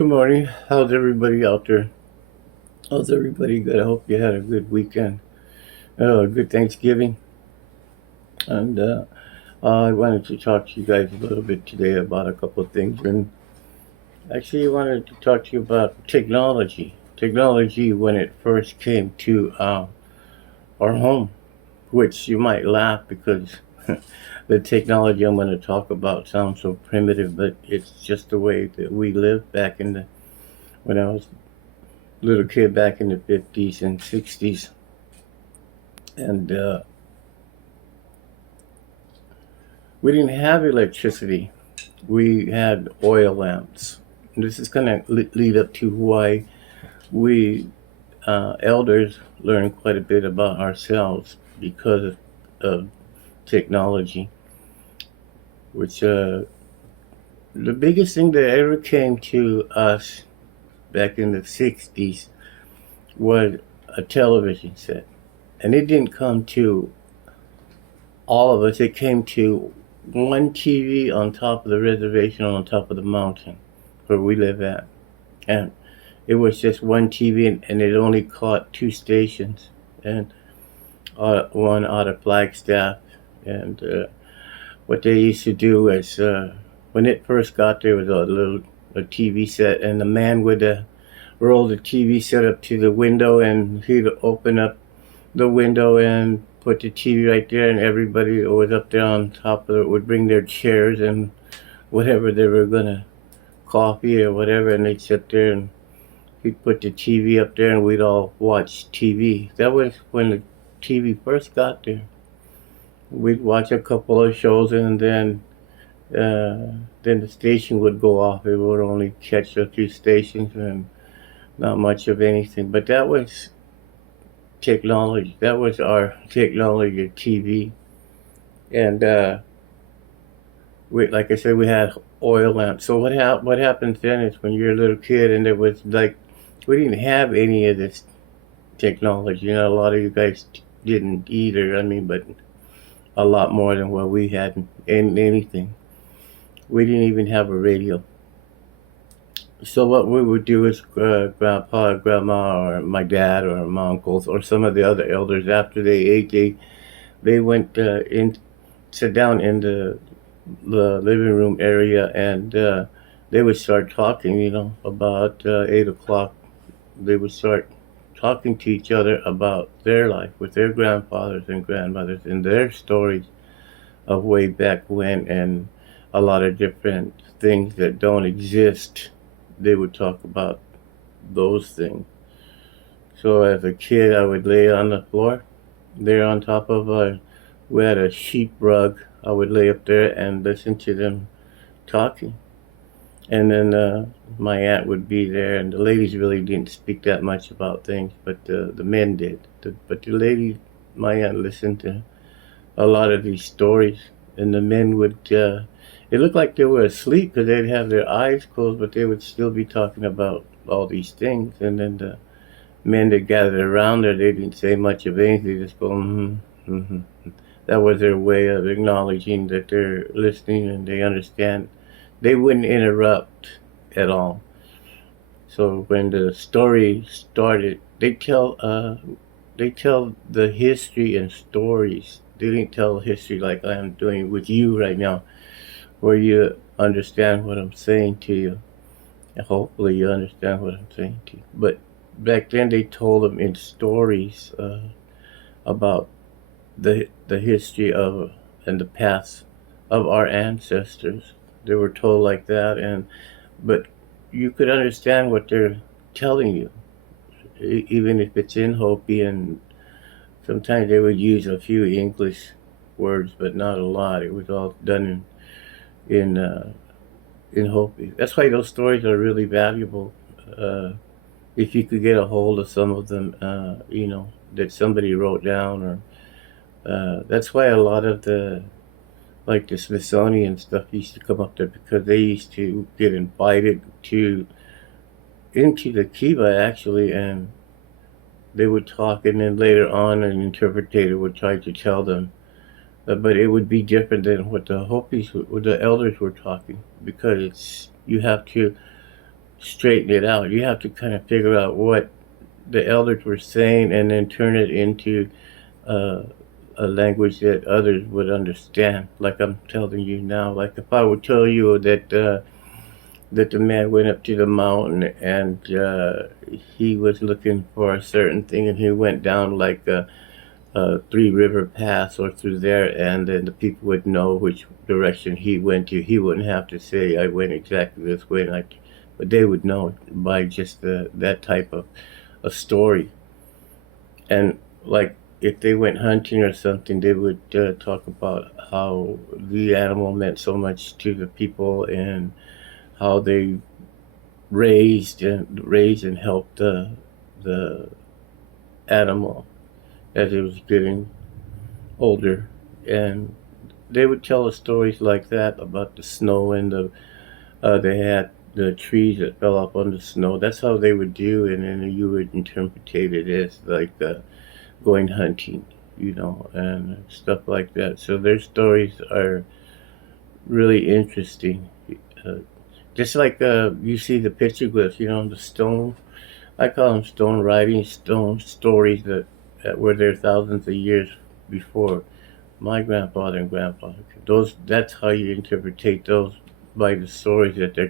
Good morning. How's everybody out there? How's everybody good? I hope you had a good weekend. A good Thanksgiving. And I wanted to talk to you guys a little bit today about a couple of things. And actually, I wanted to talk to you about technology. Technology when it first came to our home, which you might laugh because the technology I'm going to talk about sounds so primitive, but it's just the way that we lived back in the when I was a little kid back in the 50s and 60s. And we didn't have electricity. We had oil lamps. And this is going to lead up to why we elders learn quite a bit about ourselves because of technology, which the biggest thing that ever came to us back in the 60s was a television set. And it didn't come to all of us, it came to one TV on top of the reservation on top of the mountain where we live at. And it was just one TV, and it only caught two stations, and one out of Flagstaff. And what they used to do is, when it first got there, was a TV set, and the man would roll the TV set up to the window, and he'd open up the window and put the TV right there, and everybody that was up there on top of it would bring their chairs and whatever they were gonna coffee or whatever, and they'd sit there and he'd put the TV up there, and we'd all watch TV. That was when the TV first got there. We'd watch a couple of shows, and then the station would go off. It would only catch a few stations and not much of anything. But that was technology. That was our technology TV. And like I said, we had oil lamps. So what happens then is when you're a little kid, and it was like we didn't have any of this technology. A lot of you guys didn't either. I mean, but a lot more than what we had in anything. We didn't even have a radio. So what we would do is grandpa, grandma, or my dad, or my uncles, or some of the other elders after they ate, they went in, sit down in the living room area, and they would start talking. About 8 o'clock, they would start talking to each other about their life with their grandfathers and grandmothers and their stories of way back when, and a lot of different things that don't exist. They would talk about those things. So as a kid, I would lay on the floor there on top of we had a sheep rug. I would lay up there and listen to them talking. And then my aunt would be there, and the ladies really didn't speak that much about things, but the men did. But the ladies, my aunt listened to a lot of these stories, and the men would. It looked like they were asleep because they'd have their eyes closed, but they would still be talking about all these things. And then the men that gathered around there, they didn't say much of anything. They just go, mm-hmm, mm-hmm. That was their way of acknowledging that they're listening and they understand. They wouldn't interrupt at all. So when the story started, they tell the history in stories. They didn't tell history like I'm doing with you right now, where you understand what I'm saying to you. And hopefully you understand what I'm saying to you. But back then they told them in stories about the history of and the past of our ancestors. They were told like that, and but you could understand what they're telling you, even if it's in Hopi, and sometimes they would use a few English words, but not a lot. It was all done in Hopi. That's why those stories are really valuable. If you could get a hold of some of them, that somebody wrote down, or that's why a lot of the Smithsonian stuff used to come up there because they used to get invited to into the kiva actually, and they would talk, and then later on an interpreter would try to tell them, but it would be different than what the Hopis, what the elders were talking, because you have to straighten it out. You have to kind of figure out what the elders were saying and then turn it into uh, a language that others would understand. Like I'm telling you now. Like if I would tell you that the man went up to the mountain and he was looking for a certain thing and he went down like a Three River Pass or through there, and then the people would know which direction he went to. He wouldn't have to say, I went exactly this way, but they would know by just that type of a story. And like if they went hunting or something, they would talk about how the animal meant so much to the people and how they raised and helped the animal as it was getting older, and they would tell us stories like that about the snow and they had the trees that fell off on the snow. That's how they would do, and then you would interpret it as like going hunting, and stuff like that. So their stories are really interesting. Uh, just like you see the petroglyphs, the stone. I call them stone writing, stone stories that were there thousands of years before my grandfather and grandfather. That's how you interpret those by the stories that they're